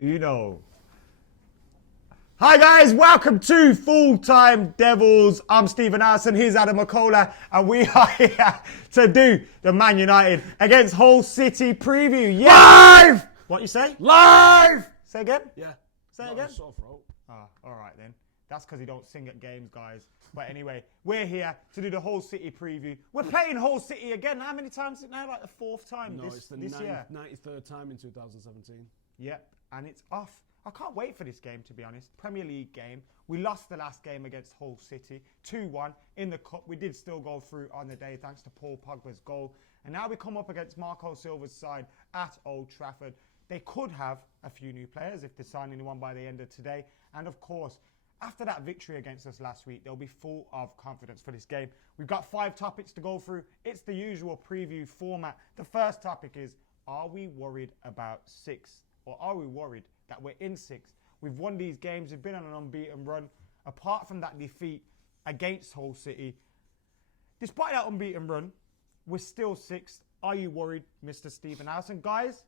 You know. Hi guys, welcome to Full Time Devils. I'm Stephen Allison, here's Adam McCullough, and we are here to do the Man United against Hull City preview. Yeah. Live! What you say? Live! Say again? Yeah. Say it again? Sore throat. Alright then. That's because he don't sing at games, guys. But anyway, we're here to do the Hull City preview. We're playing Hull City again. How many times is it now? Like the fourth time It's the year. 93rd time in 2017. Yep, and it's off. I can't wait for this game, to be honest. Premier League game. We lost the last game against Hull City, 2-1 in the cup. We did still go through on the day thanks to Paul Pogba's goal. And now we come up against Marco Silva's side at Old Trafford. They could have a few new players if they sign anyone by the end of today. And of course, after that victory against us last week, they'll be full of confidence for this game. We've got 5 topics to go through. It's the usual preview format. The first topic is, are we worried about 6? Or are we worried that we're in 6? We've won these games. We've been on an unbeaten run. Apart from that defeat against Hull City, despite that unbeaten run, we're still 6th. Are you worried, Mr. Stephen Allison? Guys,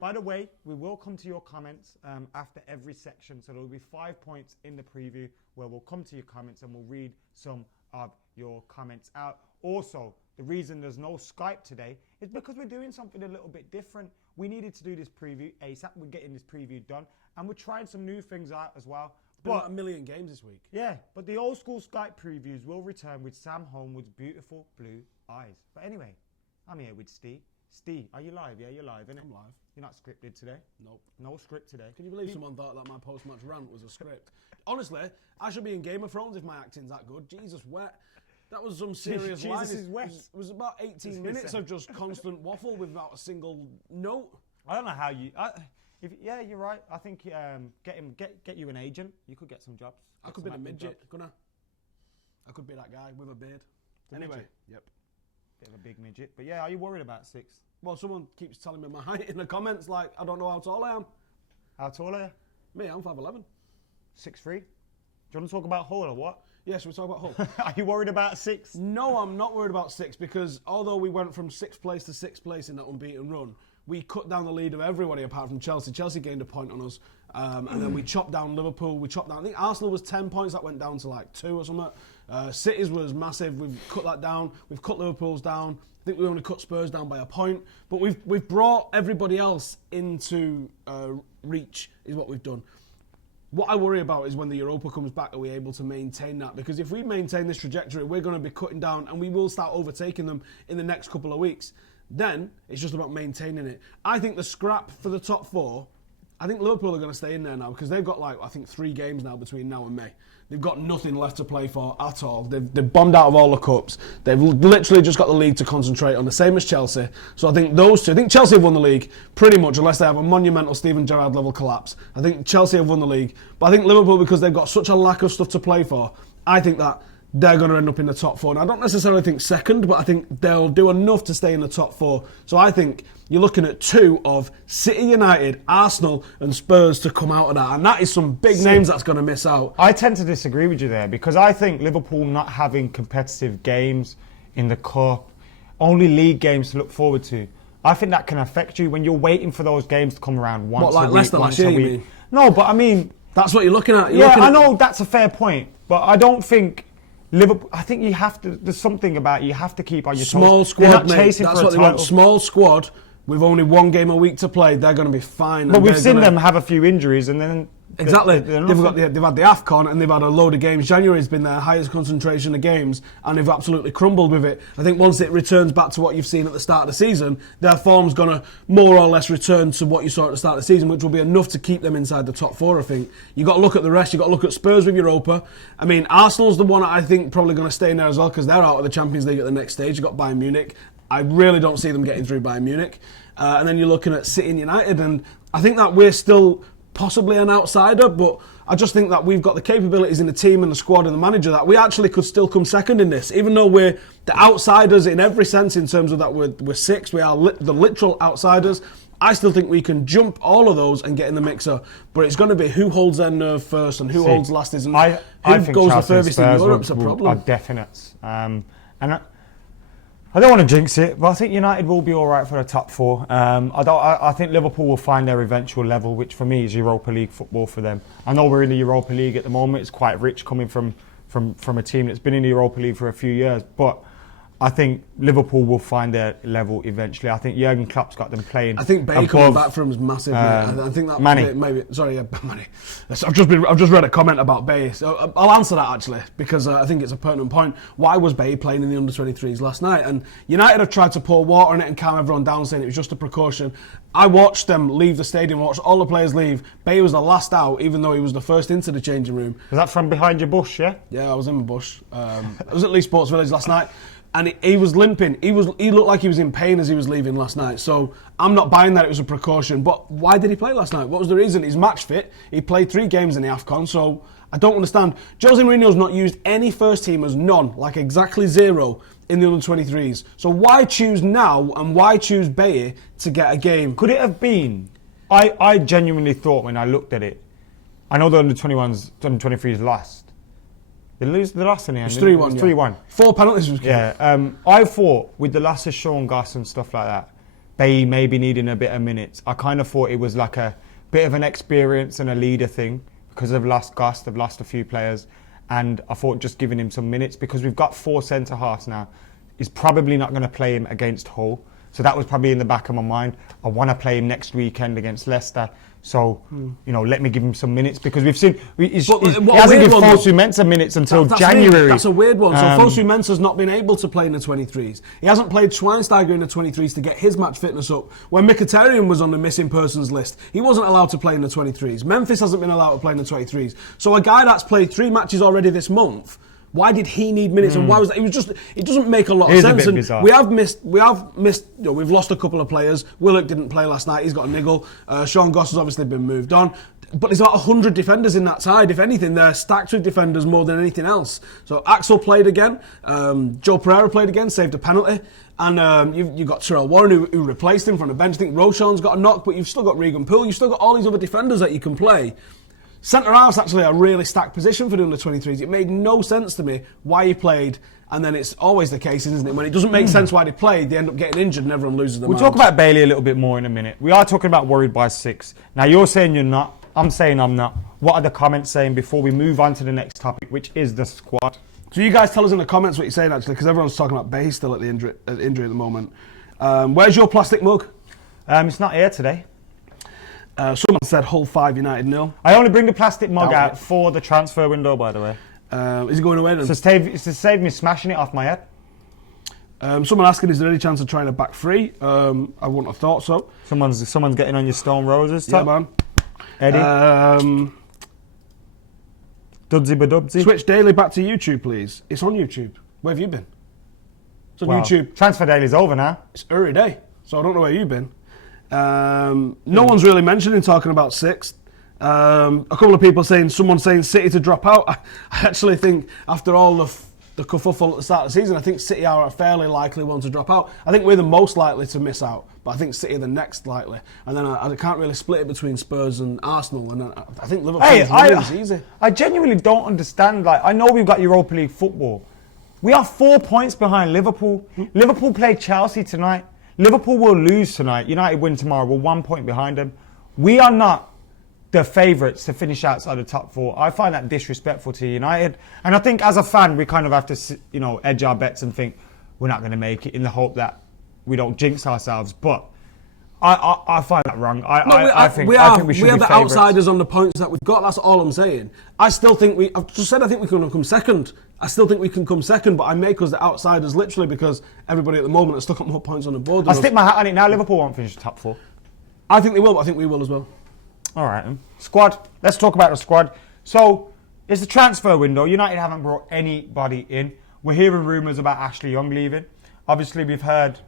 by the way, we will come to your comments after every section. So there will be 5 points in the preview where we'll come to your comments and we'll read some of your comments out. Also, the reason there's no Skype today is because we're doing something a little bit different. We needed to do this preview ASAP. We're getting this preview done. And we're trying some new things out as well. But like a million games this week. Yeah, but the old school Skype previews will return with Sam Homewood's beautiful blue eyes. But anyway, I'm here with Steve. Steve, are you live? Yeah, you're live, innit? I'm live. You're not scripted today? Nope. No script today. Can you believe someone thought that my post-match rant was a script? Honestly, I should be in Game of Thrones if my acting's that good. Jesus, wet. That was some serious line. Jesus is wet. It was about 18 minutes of just constant waffle without a single note. I don't know how you... yeah, you're right. I think get you an agent. You could get some jobs. I could be a midget, couldn't I? I could be that guy with a beard. Anyway, yep. Bit of a big midget. But yeah, are you worried about 6? Well, someone keeps telling me my height in the comments, like, I don't know how tall I am. How tall are you? Me, I'm 5'11". 6'3". Do you want to talk about Hull or what? Yes, we'll talk about Hull. Are you worried about 6? No, I'm not worried about 6 because although we went from 6th place to 6th place in that unbeaten run, we cut down the lead of everybody apart from Chelsea. Chelsea gained a point on us, and then we chopped down Liverpool. We chopped down, I think Arsenal was 10 points, that went down to like 2 or something. City's was massive, we've cut that down. We've cut Liverpool's down. I think we only cut Spurs down by a point. But we've brought everybody else into reach, is what we've done. What I worry about is when the Europa comes back, are we able to maintain that? Because if we maintain this trajectory, we're going to be cutting down and we will start overtaking them in the next couple of weeks. Then it's just about maintaining it. I think the scrap for the top 4, I think Liverpool are going to stay in there now because they've got I think 3 games now between now and May. They've got nothing left to play for at all. They've bombed out of all the cups. They've literally just got the league to concentrate on, the same as Chelsea. So I think those two, I think Chelsea have won the league pretty much unless they have a monumental Steven Gerrard level collapse. I think Chelsea have won the league. But I think Liverpool, because they've got such a lack of stuff to play for, I think that they're going to end up in the top 4. And I don't necessarily think second, but I think they'll do enough to stay in the top 4. So I think you're looking at 2 of City, United, Arsenal and Spurs to come out of that. And that is some big names that's going to miss out. I tend to disagree with you there because I think Liverpool not having competitive games in the Cup, only league games to look forward to, I think that can affect you when you're waiting for those games to come around once a week. Leicester last year, you mean? No, but I mean... That's what you're looking at. I know that's a fair point, but I don't think... Liverpool, I think you have to. There's something about you have to keep on your small toes. squad, mate. That's what they want. Small squad with only 1 game a week to play. They're going to be fine. But we've seen them have a few injuries, and then exactly they've had the AFCON and they've had a load of games. January's been their highest concentration of games, and they've absolutely crumbled with it. I think once it returns back to what you've seen at the start of the season, their form's going to more or less return to what you saw at the start of the season, which will be enough to keep them inside the top 4. I think you got to look at the rest. You got to look at Spurs with Europa. I mean, Arsenal's the one that I think probably going to stay in there as well because they're out of the Champions League at the next stage. You got Bayern Munich. I really don't see them getting through Bayern Munich. And then you're looking at City and United, and I think that we're still possibly an outsider, but I just think that we've got the capabilities in the team and the squad and the manager that we actually could still come second in this, even though we're the outsiders in every sense in terms of that we're 6th, we are the literal outsiders. I still think we can jump all of those and get in the mixer, but it's going to be who holds their nerve first and who holds last is, and who I think goes Chelsea the furthest in Europe's a problem. Are definite. And I don't want to jinx it, but I think United will be all right for the top 4. I think Liverpool will find their eventual level, which for me is Europa League football for them. I know we're in the Europa League at the moment. It's quite rich coming from a team that's been in the Europa League for a few years, but I think Liverpool will find their level eventually. I think Jurgen Klopp's got them playing. I think Bailey coming back from is massive. I think that Manny. maybe. Sorry, yeah, Manny. I've just read a comment about Bailey. So I'll answer that actually because I think it's a pertinent point. Why was Bailey playing in the under-23s last night? And United have tried to pour water on it and calm everyone down, saying it was just a precaution. I watched them leave the stadium. Watched all the players leave. Bailey was the last out, even though he was the first into the changing room. Was that from behind your bush? Yeah. Yeah, I was in my bush. I was at Leeds Sports Village last night. And he was limping. He looked like he was in pain as he was leaving last night. So I'm not buying that it was a precaution. But why did he play last night? What was the reason? He's match fit. He played 3 games in the AFCON. So I don't understand. Jose Mourinho's not used any first teamers, none, like exactly 0 in the under-23s. So why choose now and why choose Baye to get a game? Could it have been? I genuinely thought when I looked at it, I know the under-21s, under-23s lost. They lost in the end. It was 3-1. It was 3-1. 4 penalties was good. Yeah. I thought with the loss of Sean Goss and stuff like that, Baye maybe needing a bit of minutes. I kind of thought it was like a bit of an experience and a leader thing because they've lost Goss, they've lost a few players, and I thought just giving him some minutes because we've got 4 centre halves now. He's probably not going to play him against Hull, so that was probably in the back of my mind. I want to play him next weekend against Leicester. So, let me give him some minutes because we've seen he hasn't given Fosu Mensah minutes until January. Weird. That's a weird one. So Fosu Mensah's not been able to play in the 23s. He hasn't played Schweinsteiger in the 23s to get his match fitness up. When Mkhitaryan was on the missing persons list, he wasn't allowed to play in the 23s. Memphis hasn't been allowed to play in the 23s. So a guy that's played 3 matches already this month, why did he need minutes and why was that? It doesn't make a lot of sense. A bit bizarre. We've lost a couple of players. Willock didn't play last night. He's got a niggle. Sean Goss has obviously been moved on. But there's about 100 defenders in that side. If anything, they're stacked with defenders more than anything else. So Axel played again. Joe Pereira played again, saved a penalty. And you've got Terrell Warren who replaced him from the bench. I think Roshan's got a knock, but you've still got Regan Poole. You've still got all these other defenders that you can play. Centre-half's actually a really stacked position for the under-23s. It made no sense to me why he played, and then it's always the case, isn't it? When it doesn't make sense why they played, they end up getting injured and everyone loses their We'll talk about Bailey a little bit more in a minute. We are talking about worried by 6. Now, you're saying you're not. I'm saying I'm not. What are the comments saying before we move on to the next topic, which is the squad? So you guys tell us in the comments what you're saying, actually, because everyone's talking about Bailey still at the injury at the moment. Where's your plastic mug? It's not here today. Someone said Hull 5, United 0. I only bring the plastic mug out for the transfer window, by the way. Is it going away then? It's to save me smashing it off my head. Someone asking, is there any chance of trying a back 3? I wouldn't have thought so. Someone's getting on your Stone Roses. Yeah, man. Eddie. Dudsy Badubsy. Switch Daily back to YouTube, please. It's on YouTube. Where have you been? It's on YouTube. Transfer Daily's over now. It's every day, so I don't know where you've been. No one's really mentioning talking about 6th. A couple of people someone saying City to drop out. I actually think after all the kerfuffle at the start of the season, I think City are a fairly likely one to drop out. I think we're the most likely to miss out, but I think City are the next likely. And then I can't really split it between Spurs and Arsenal. And I think Liverpool is easy. I genuinely don't understand. Like, I know we've got Europa League football. We are 4 points behind Liverpool. Liverpool play Chelsea tonight. Liverpool will lose tonight. United win tomorrow. We're 1 point behind them. We are not the favourites to finish outside the top 4. I find that disrespectful to United. And I think as a fan, we kind of have to, edge our bets and think we're not going to make it in the hope that we don't jinx ourselves. But I find that wrong. I think we should be the favourites. outsiders on the points that we've got. That's all I'm saying. I still think I've just said I think we can come second. I still think we can come second, but I make us the outsiders literally because everybody at the moment has still got more points on the board. I stick my hat on it now. Liverpool won't finish the top 4. I think they will, but I think we will as well. All right, then. Squad. Let's talk about the squad. So, it's the transfer window. United haven't brought anybody in. We're hearing rumours about Ashley Young leaving. Obviously, we've heard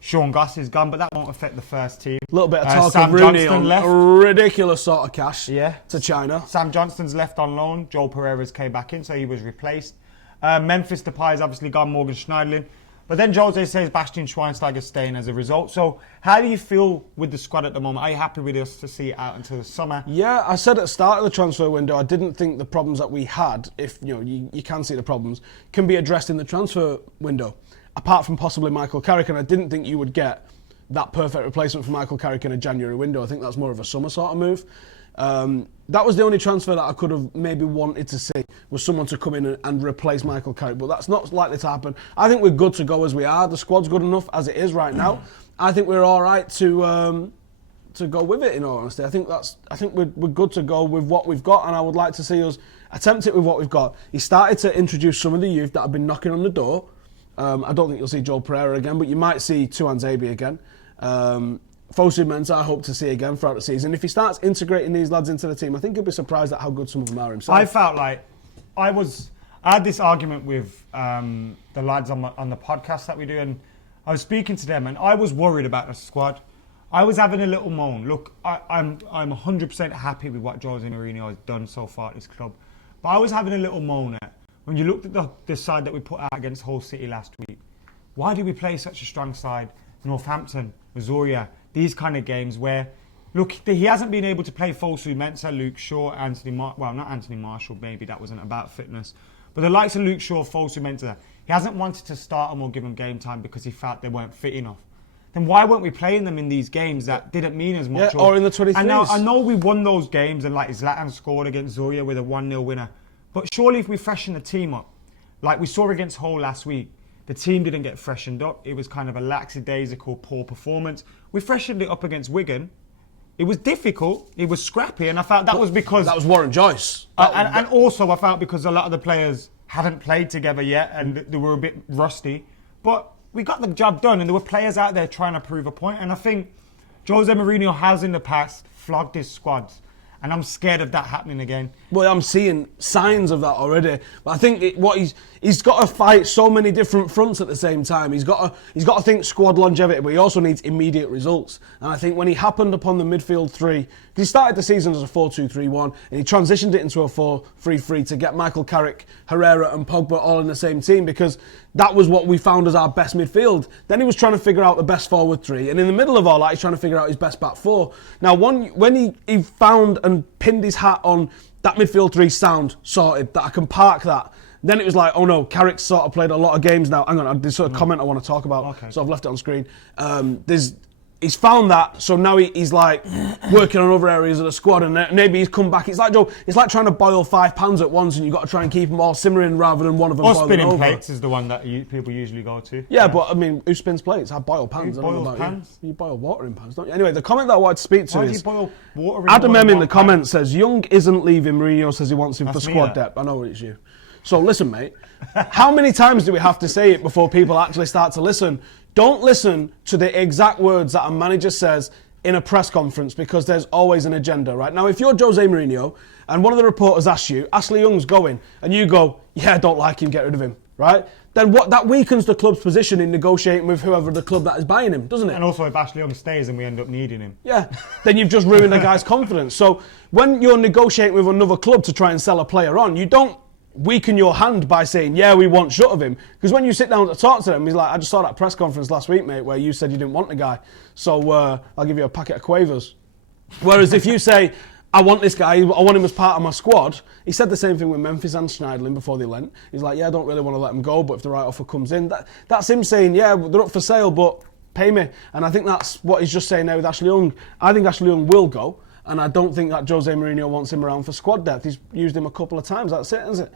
Sean Goss is gone, but that won't affect the first team. A little bit of talk of Rooney on a ridiculous sort of cash to China. Sam Johnston's left on loan. Joel Pereira's came back in, so he was replaced. Memphis Depay's obviously gone, Morgan Schneiderlin. But then Jose says Bastian Schweinsteiger's staying as a result. So how do you feel with the squad at the moment? Are you happy with us to see it out until the summer? Yeah, I said at the start of the transfer window, I didn't think the problems that we had, if you can see the problems, can be addressed in the transfer window. apart from possibly Michael Carrick, and I didn't think you would get that perfect replacement for Michael Carrick in a January window. I think that's more of a summer sort of move. That was the only transfer that I could have maybe wanted to see, was someone to come in and replace Michael Carrick, but that's not likely to happen. I think we're good to go as we are. The squad's good enough as it is right now. I think we're all right to go with it, in all honesty. I think we're good to go with what we've got, and I would like to see us attempt it with what we've got. He started to introduce some of the youth that have been knocking on the door. I don't think you'll see Joel Pereira again, but you might see Tuan Zabi again. Fosu Mensah I hope to see again throughout the season. If he starts integrating these lads into the team, I think he'll be surprised at how good some of them are himself. I felt like I had this argument with the lads on the podcast that we do, and I was speaking to them, and I was worried about the squad. I was having a little moan. Look, I'm 100% happy with what Jose Mourinho has done so far at this club, but I was having a little moan at when you looked at the side that we put out against Hull City last week. Why did we play such a strong side? Northampton, Azoria, these kind of games where, look, he hasn't been able to play Fosu Mensah, Luke Shaw, not Anthony Marshall, maybe that wasn't about fitness, but the likes of Luke Shaw, Fosu Mensah, he hasn't wanted to start them or give them game time because he felt they weren't fit enough. Then why weren't we playing them in these games that didn't mean as much? Yeah, or in the 23s. And now I know we won those games, and like Zlatan scored against Zoria with a 1-0 winner, but surely if we freshen the team up, like we saw against Hull last week, the team didn't get freshened up. It was kind of a lackadaisical, poor performance. We freshened it up against Wigan. It was difficult. It was scrappy, and I felt that was because... That was Warren Joyce. And also I felt because a lot of the players haven't played together yet, and they were a bit rusty. But we got the job done, and there were players out there trying to prove a point. And I think Jose Mourinho has in the past flogged his squads, and I'm scared of that happening again. Well, I'm seeing signs of that already. But I think he's got to fight so many different fronts at the same time. He's got to think squad longevity, but he also needs immediate results. And I think when he happened upon the midfield three, because he started the season as a 4-2-3-1, and he transitioned it into a 4-3-3 to get Michael Carrick, Herrera and Pogba all in the same team, because that was what we found as our best midfield. Then he was trying to figure out the best forward three, and in the middle of all that, he's trying to figure out his best back four. Now, when he found and pinned his hat on that midfield three sound sorted, that I can park that, then it was like, oh no, Carrick's sort of played a lot of games now. Hang on, there's sort of comment I want to talk about, okay. So I've left it on screen. He's found that, so now he's like working on other areas of the squad, and maybe he's come back. It's like, Joe, it's like trying to boil 5 pans at once, and you've got to try and keep them all simmering rather than one of them or boiling spinning over. plates is the one that people usually go to. Yeah, but I mean, who spins plates? I boil pans. Who I don't know boils about pans? You boil water in pans, don't you? Anyway, the comment that I wanted to speak to Why do is you boil water in Adam more M than in the one pan? comments says Young isn't leaving. Mourinho says he wants him That's for me, squad that. depth. I know it's you. So listen, mate. How many times do we have to say it before people actually start to listen? Don't listen to the exact words that a manager says in a press conference, because there's always an agenda, right? Now, if you're Jose Mourinho and one of the reporters asks you, Ashley Young's going, and you go, yeah, I don't like him, get rid of him, right? Then that weakens the club's position in negotiating with whoever the club that is buying him, doesn't it? And also, if Ashley Young stays and we end up needing him. Yeah, then you've just ruined a guy's confidence. So when you're negotiating with another club to try and sell a player on, you don't weaken your hand by saying, yeah, we want shut of him. Because when you sit down to talk to them, he's like, I just saw that press conference last week, mate, where you said you didn't want the guy. So I'll give you a packet of quavers. Whereas if you say, I want this guy, I want him as part of my squad. He said the same thing with Memphis and Schneidlin before they lent. He's like, yeah, I don't really want to let him go, but if the right offer comes in, that's him saying, yeah, they're up for sale, but pay me. And I think that's what he's just saying now with Ashley Young. I think Ashley Young will go, and I don't think that Jose Mourinho wants him around for squad depth. He's used him a couple of times. That's it, isn't it?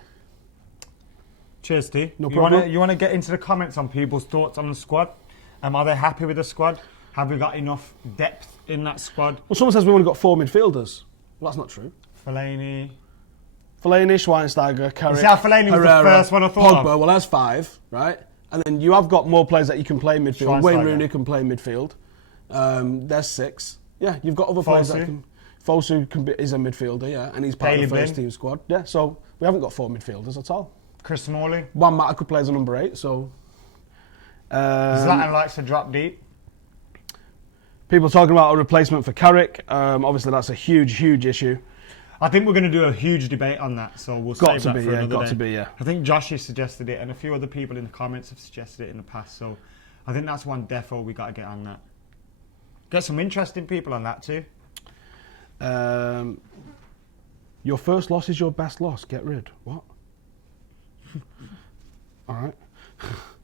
Cheers, Steve. No problem. You want to get into the comments on people's thoughts on the squad? Are they happy with the squad? Have we got enough depth in that squad? Well, someone says we've only got 4 midfielders. Well, that's not true. Fellaini, Schweinsteiger, Carrick, you see how Fellaini was Herrera, the first one I thought Pogba. of? Well, that's 5, right? And then you have got more players that you can play in midfield. Wayne Rooney can play midfield. There's 6. Yeah, you've got other players that can... Fosu is a midfielder, yeah, and he's part of the first team squad. Yeah, so we haven't got 4 midfielders at all. Chris Smalley. Juan Mata could play as a number 8, so... Zlatan likes to drop deep. People talking about a replacement for Carrick. Obviously, that's a huge, huge issue. I think we're going to do a huge debate on that, so we'll save that for another day. Got to be, yeah. I think Josh has suggested it, and a few other people in the comments have suggested it in the past, so I think that's one defo we got to get on that. Get some interesting people on that too. Your first loss is your best loss. Get rid. What? All right.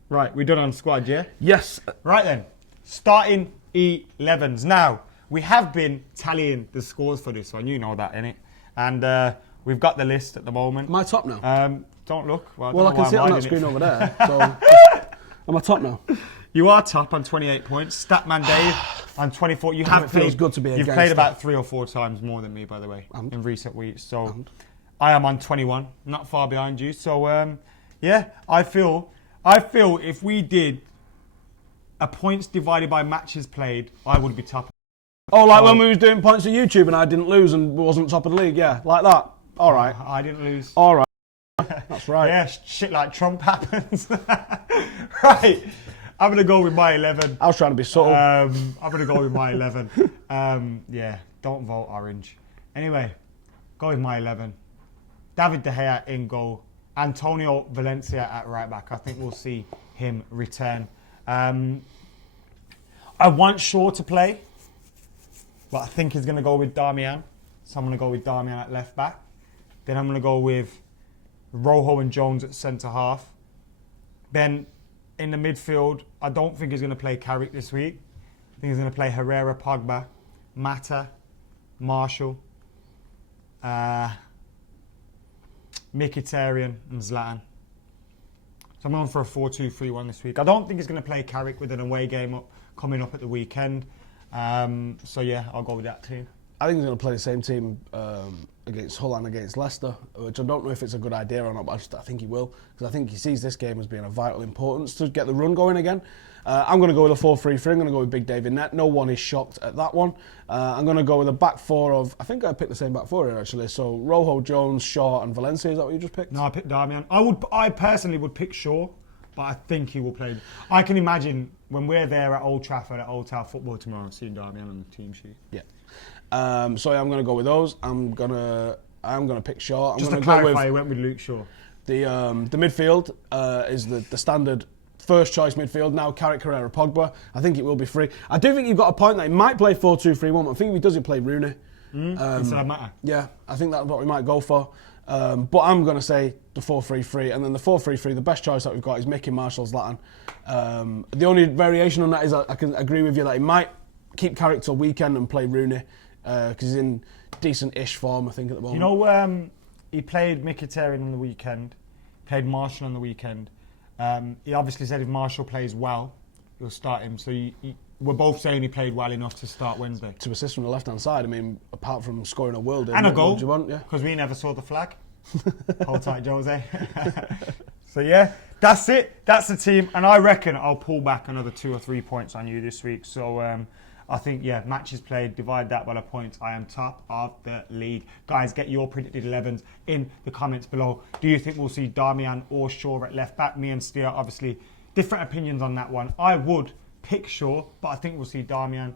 Right, we're done on squad, yeah? Yes. Right then, starting 11s. Now, we have been tallying the scores for this one. You know that, innit? And we've got the list at the moment. Am I top now? Don't look. Well, I can see it on that screen over there. So, am I top now? You are top on 28 points. Statman Dave on 24. You have feels played, good to be a You've gangster. played about 3 or 4 times more than me, by the way, in recent weeks. So I am on 21, not far behind you. So yeah, I feel if we did a points divided by matches played, I would be top. Oh, like when we was doing points on YouTube and I didn't lose and wasn't top of the league, yeah, like that. All right. I didn't lose. All right. That's right. Yeah, shit like Trump happens. Right. I'm going to go with my 11. I was trying to be subtle. I'm going to go with my 11. Yeah, don't vote orange. Anyway, go with my 11. David De Gea in goal. Antonio Valencia at right back. I think we'll see him return. I want Shaw to play, but I think he's going to go with Darmian. So I'm going to go with Darmian at left back. Then I'm going to go with Rojo and Jones at centre half. Then in the midfield, I don't think he's going to play Carrick this week. I think he's going to play Herrera, Pogba, Mata, Marshall, Mkhitaryan and Zlatan. So I'm going for a 4-2-3-1 this week. I don't think he's going to play Carrick with an away game coming up at the weekend. So yeah, I'll go with that team. I think he's going to play the same team against Hull and against Leicester, which I don't know if it's a good idea or not, but I think he will, because I think he sees this game as being of vital importance to get the run going again. I'm going to go with a 4-3-3. I'm going to go with Big Dave in net. No one is shocked at that one. I'm going to go with a back four of, I think I picked the same back four here actually. So Rojo, Jones, Shaw and Valencia. Is that what you just picked? No, I picked Darmian. I personally would pick Shaw, but I think he will play. I can imagine when we're there at Old Trafford at Old Town Football tomorrow, seeing Darmian on the team sheet. Yeah. So yeah, I'm going to go with those. I'm gonna pick Shaw. I'm Just gonna to clarify, go with he went with Luke Shaw. the midfield is the standard first choice midfield now. Carrick, Herrera, Pogba. I think it will be free. I do think you've got a point that he might play 4-2-3-1. But I think if he does, he play Rooney. Instead of Mata. Yeah, I think that's what we might go for. But I'm going to say the 4-3-3, and then the 4-3-3. The best choice that we've got is Mickey, Marshall, Zlatan. The only variation on that is I can agree with you that he might keep Carrick till weekend and play Rooney. Because he's in decent-ish form, I think, at the moment. You know, he played Mkhitaryan on the weekend, played Marshall on the weekend. He obviously said if Marshall plays well, he'll start him. So we're both saying he played well enough to start Wednesday. To assist from the left-hand side, I mean, apart from scoring a world and a goal, yeah, because we never saw the flag. Hold tight, Jose. So yeah, that's it. That's the team, and I reckon I'll pull back another 2 or 3 points on you this week. So I think, yeah, matches played, divide that by the points. I am top of the league. Guys, get your predicted 11s in the comments below. Do you think we'll see Darmian or Shaw at left back? Me and Steer, obviously, different opinions on that one. I would pick Shaw, but I think we'll see Darmian.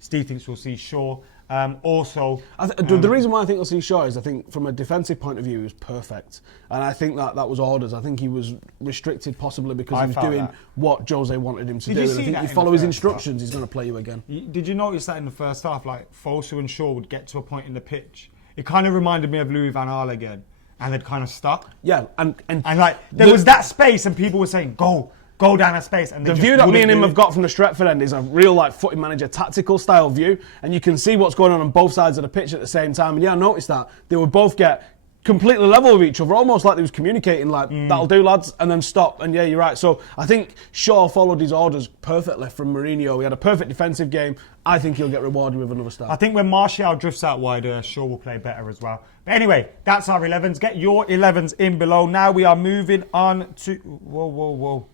Steve thinks we'll see Shaw. The reason why I think we'll see Shaw is I think from a defensive point of view he was perfect, and I think that was orders. I think he was restricted possibly because he was doing what Jose wanted him to do. And I think if you follow his instructions, he's going to play you again. Did you notice that in the first half, like Fosu and Shaw would get to a point in the pitch? It kind of reminded me of Louis van Gaal again, and they'd kind of stop. Yeah, and like there was that space, and people were saying, "Go down that space." And the view that me and him have got from the Stretford end is a real like footy manager tactical style view, and you can see what's going on both sides of the pitch at the same time. And yeah, I noticed that they would both get completely level with each other, almost like they was communicating like, "That'll do, lads," and then stop. And yeah, you're right. So I think Shaw followed his orders perfectly from Mourinho. He had a perfect defensive game. I think he'll get rewarded with another start. I think when Martial drifts out wider, Shaw will play better as well. But anyway, that's our 11s. Get your 11s in below. Now we are moving on to... Whoa.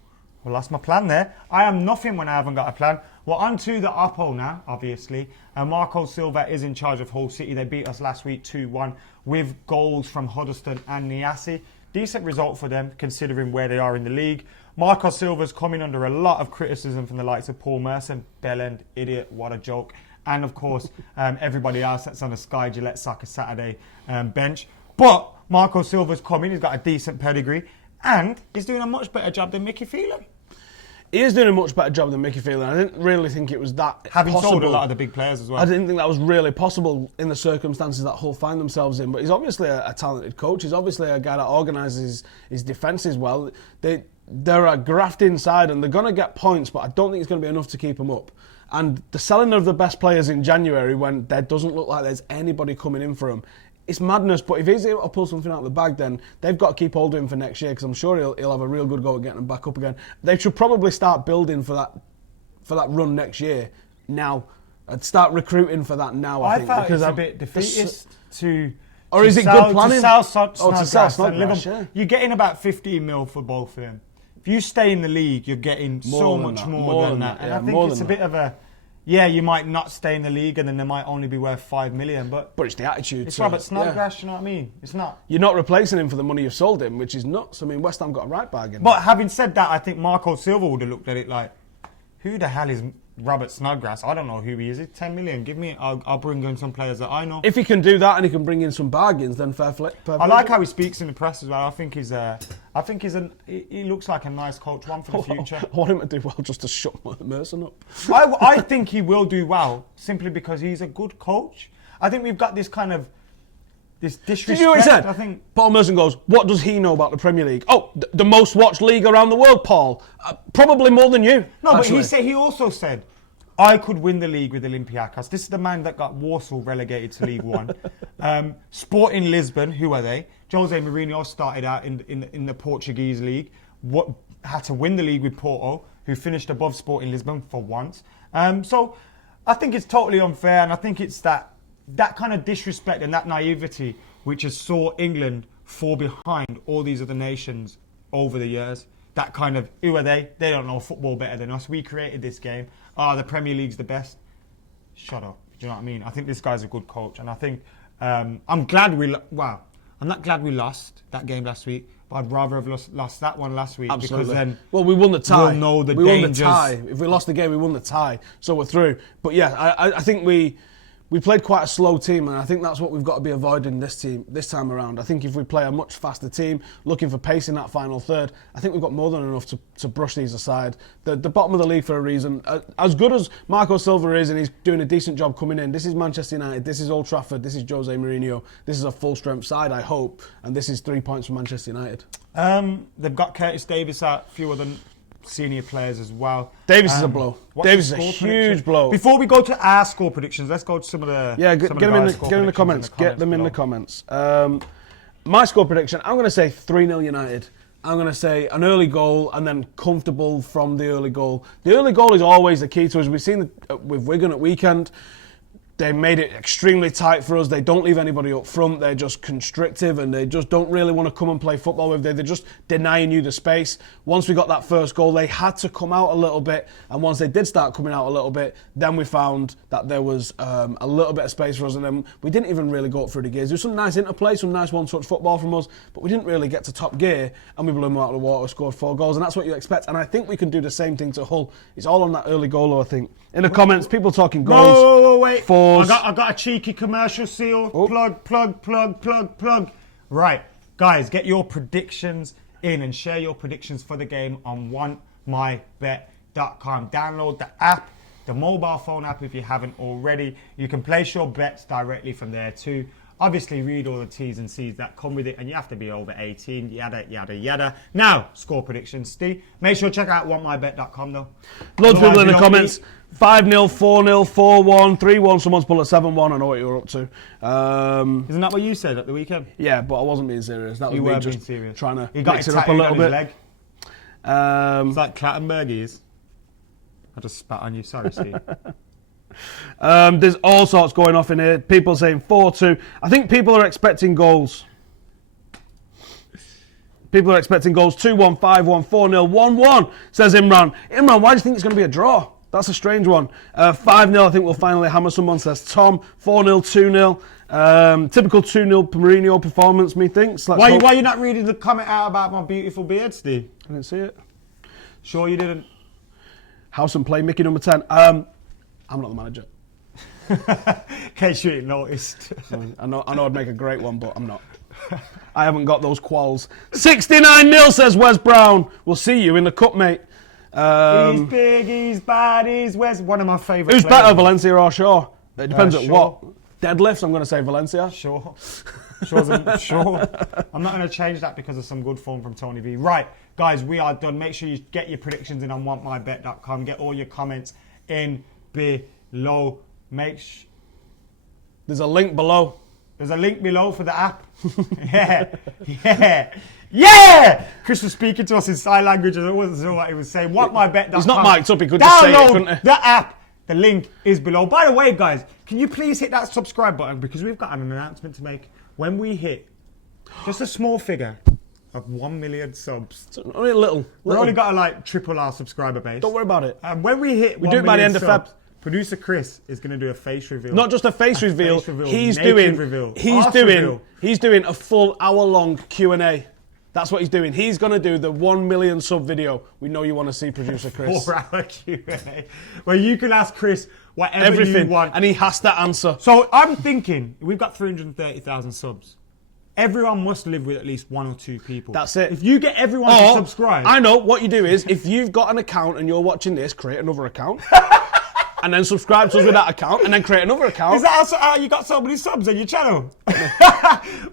I lost my plan there. I am nothing when I haven't got a plan. We're on to the Oppo now, obviously. Marco Silva is in charge of Hull City. They beat us last week 2-1 with goals from Huddleston and Niasse. Decent result for them, considering where they are in the league. Marco Silva's coming under a lot of criticism from the likes of Paul Merson. Bellend, idiot, what a joke. And of course, everybody else that's on the Sky Gillette Soccer Saturday bench. But Marco Silva's coming. He's got a decent pedigree. And he's doing a much better job than Mickey Phelan. He is doing a much better job than Mickey Phelan. I didn't really think it was that Having possible. sold a lot of the big players as well. I didn't think that was really possible in the circumstances that Hull find themselves in. But he's obviously a talented coach. He's obviously a guy that organises his defences well. they're a grafting side and they're going to get points, but I don't think it's going to be enough to keep them up. And the selling of the best players in January, when there doesn't look like there's anybody coming in for him, it's madness. But if he's able to pull something out of the bag, then they've got to keep hold of him for next year, because I'm sure he'll have a real good go at getting them back up again. They should probably start building for that run next year now. I'd start recruiting for that now. I think, thought because it's a bit defeatist to. Or is it good planning? To sell Snodgrass and Liverpool. yeah. You're getting about 15 mil for both of them. If you stay in the league, you're getting so much more than that. And I think it's a bit of a, you might not stay in the league and then they might only be worth 5 million. But it's the attitude. It's Robert Snodgrass, you know what I mean? It's not. You're not replacing him for the money you've sold him, which is nuts. I mean, West Ham got a right bargain. But having said that, I think Marco Silva would have looked at it like, who the hell is Robert Snodgrass? I don't know who he is. It's 10 million. Give me, I'll bring in some players that I know. If he can do that and he can bring in some bargains, then fair play. I like how he speaks in the press as well. I think he looks like a nice coach, one for the future. I want him to do well just to shut Merson up. I think he will do well simply because he's a good coach. I think we've got this kind of this disrespect. Did you know what he said? I think Paul Merson goes, what does he know about the Premier League? Oh, the most watched league around the world, Paul. Probably more than you. No, actually. But he also said, I could win the league with Olympiacos. This is the man that got Warsaw relegated to League One. Sporting Lisbon, who are they? Jose Mourinho started out in the Portuguese league. Had to win the league with Porto, who finished above Sporting Lisbon for once. So I think it's totally unfair, and I think it's that kind of disrespect and that naivety which has saw England fall behind all these other nations over the years. That kind of, who are they? They don't know football better than us. We created this game. The Premier League's the best. Shut up. Do you know what I mean? I think this guy's a good coach, and I think I'm glad I'm not glad we lost that game last week, but I'd rather have lost that one last week. Absolutely. Because then we won the tie. We'll know the we dangers. Won the tie. If we lost the game, we won the tie, so we're through. But yeah, I think we played quite a slow team, and I think that's what we've got to be avoiding this time around. I think if we play a much faster team, looking for pace in that final third, I think we've got more than enough to brush these aside. The bottom of the league for a reason. As good as Marco Silva is, and he's doing a decent job coming in, this is Manchester United, this is Old Trafford, this is Jose Mourinho, this is a full-strength side, I hope, and this is 3 points for Manchester United. They've got Curtis Davis out, a few other senior players as well. Davis is a blow. Davis is a huge blow. Before we go to our score predictions, let's go to some of the get them in the comments. Get them in the comments. My score prediction, I'm going to say 3-0 United. I'm going to say an early goal and then comfortable from the early goal. The early goal is always the key to us. We've seen with Wigan at weekend. They made it extremely tight for us. They don't leave anybody up front. They're just constrictive and they just don't really want to come and play football with you. They're just denying you the space. Once we got that first goal, they had to come out a little bit. And once they did start coming out a little bit, then we found that there was a little bit of space for us. And then we didn't even really go up through the gears. There was some nice interplay, some nice one-touch football from us, but we didn't really get to top gear. And we blew them out of the water, scored 4 goals. And that's what you expect. And I think we can do the same thing to Hull. It's all on that early goal, I think. In the comments, people talking goals. No, wait. Fours. I got a cheeky commercial seal. Oh. Plug. Right, guys, get your predictions in and share your predictions for the game on onemybet.com. Download the app, the mobile phone app if you haven't already. You can place your bets directly from there too. Obviously, read all the T's and C's that come with it, and you have to be over 18, yada, yada, yada. Now, score predictions, Steve. Make sure to check out onemybet.com, though. Loads of people in the comments. 5-0, 4-0, 4-1, 3-1. Someone's pulled a 7-1. I know what you were up to. Isn't that what you said at the weekend? Yeah, but I wasn't being serious. That was me just serious. Trying to mix it up a little bit. Leg. It's like Clattenburg is. I just spat on you. Sorry, Steve. There's all sorts going off in here. People saying 4-2. I think people are expecting goals. People are expecting goals. 2-1, 5-1, 4-0, 1-1, says Imran. Imran, why do you think it's going to be a draw? That's a strange one. 5-0, I think we'll finally hammer someone, says Tom. 4-0, 2-0. Typical 2-0 Mourinho performance, methinks. Why are you not reading the comment out about my beautiful beard, Steve? I didn't see it. Sure you didn't? House and play, Mickey number 10. I'm not the manager. In case you didn't noticed. I know I'd make a great one, but I'm not. I haven't got those quals. 69-0, says Wes Brown. We'll see you in the cup, mate. He's big, he's bad, he's Wes. One of my favourite Who's better, Valencia or Shaw? It depends at Shaw. what. Deadlifts, I'm going to say Valencia. Sure. Sure. I'm not going to change that because of some good form from Tony V. Right, guys, we are done. Make sure you get your predictions in on wantmybet.com. Get all your comments in below. There's a link below. There's a link below for the app. Yeah! Chris was speaking to us in sign language and I wasn't sure what he was saying. WantMyBet.com. He's not mic'd up, he could just say it, couldn't he? Download the app. The link is below. By the way, guys, can you please hit that subscribe button because we've got an announcement to make. When we hit just a small figure of 1 million subs. It's only a little. We've only got to triple our subscriber base. Don't worry about it. And when we hit, we do it by the end of Feb. Producer Chris is going to do a face reveal. Not just a face reveal. He's doing a full hour-long Q&A. That's what he's doing. He's going to do the 1 million sub video. We know you want to see Producer Chris. 4-hour Q&A. Where you can ask Chris whatever you want. And he has to answer. So I'm thinking, we've got 330,000 subs. Everyone must live with at least 1 or 2 people. That's it. If you get everyone to subscribe. I know, what you do is, if you've got an account and you're watching this, create another account. And then subscribe to us with that account, and then create another account. Is that also how you got so many subs on your channel?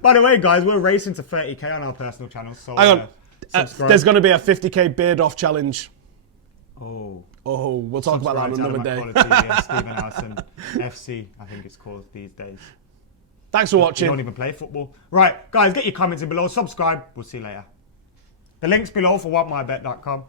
By the way, guys, we're racing to 30k on our personal channels. So hang on. There's going to be a 50k beard off challenge. Oh, we'll talk about that on another day. Stephen Allison FC, I think it's called these days. Thanks for watching. You don't even play football. Right, guys, get your comments in below. Subscribe. We'll see you later. The link's below for whatmybet.com.